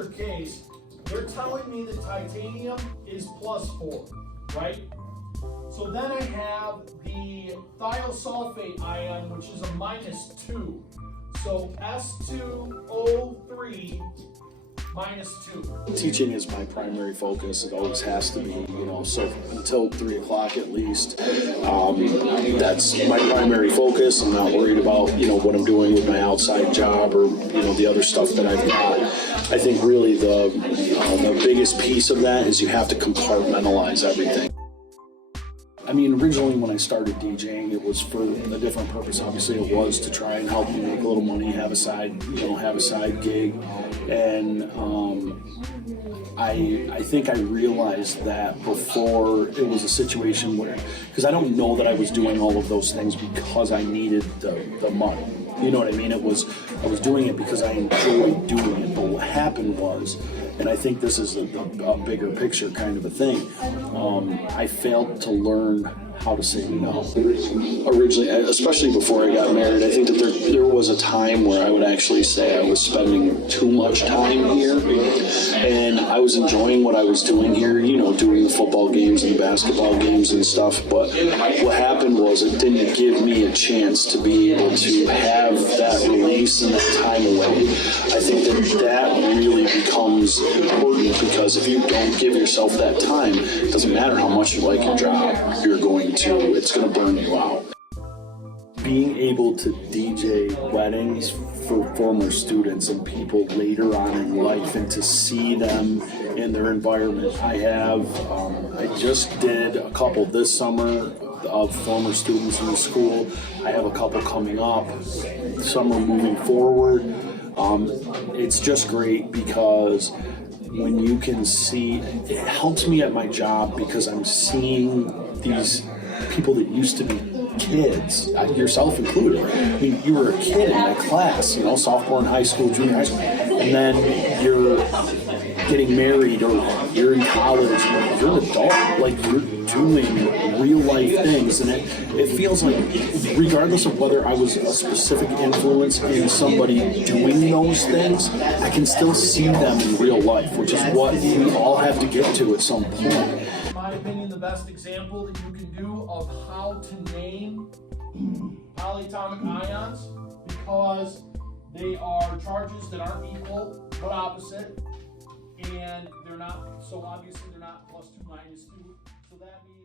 particular case, they're telling me that titanium is +4, right? So then I have the thiosulfate ion, which is a -2. So S2O3 -2. Teaching is my primary focus. It always has to be, so until 3 o'clock at least. That's my primary focus. I'm not worried about, what I'm doing with my outside job or, the other stuff that I've got. I think really the biggest piece of that is you have to compartmentalize everything. I mean, originally when I started DJing, it was for a different purpose. Obviously, it was to try and help me make a little money, have a side gig, and I think I realized that before it was a situation where, because I don't know that I was doing all of those things because I needed the money. You know what I mean? I was doing it because I enjoyed doing it. But what happened was, and I think this is a bigger picture kind of a thing, I failed to learn how to say no. Originally, especially before I got married, I think that there was a time where I would actually say I was spending too much time here, and I was enjoying what I was doing here, doing the football games and the basketball games and stuff, but what happened was it didn't give me a chance to be able to have that release and that time away. I think that really becomes important, because if you don't give yourself that time, it doesn't matter how much you like your job, it's going to burn you out. Being able to DJ weddings for former students and people later on in life, and to see them in their environment. I just did a couple this summer of former students in the school. I have a couple coming up. Some are moving forward. It's just great because when you can see, it helps me at my job because I'm seeing these people that used to be kids, yourself included. I mean, you were a kid in my class, sophomore in high school, junior high school, and then you're getting married or you're in college, you're an adult, like you're doing real life things, and it feels like, regardless of whether I was a specific influence in somebody doing those things, I can still see them in real life, which is what we all have to get to at some point. In my opinion, the best example that you can do of how to name polyatomic ions, because they are charges that aren't equal but opposite, and they're not, so obviously they're not +2 - 2, so that means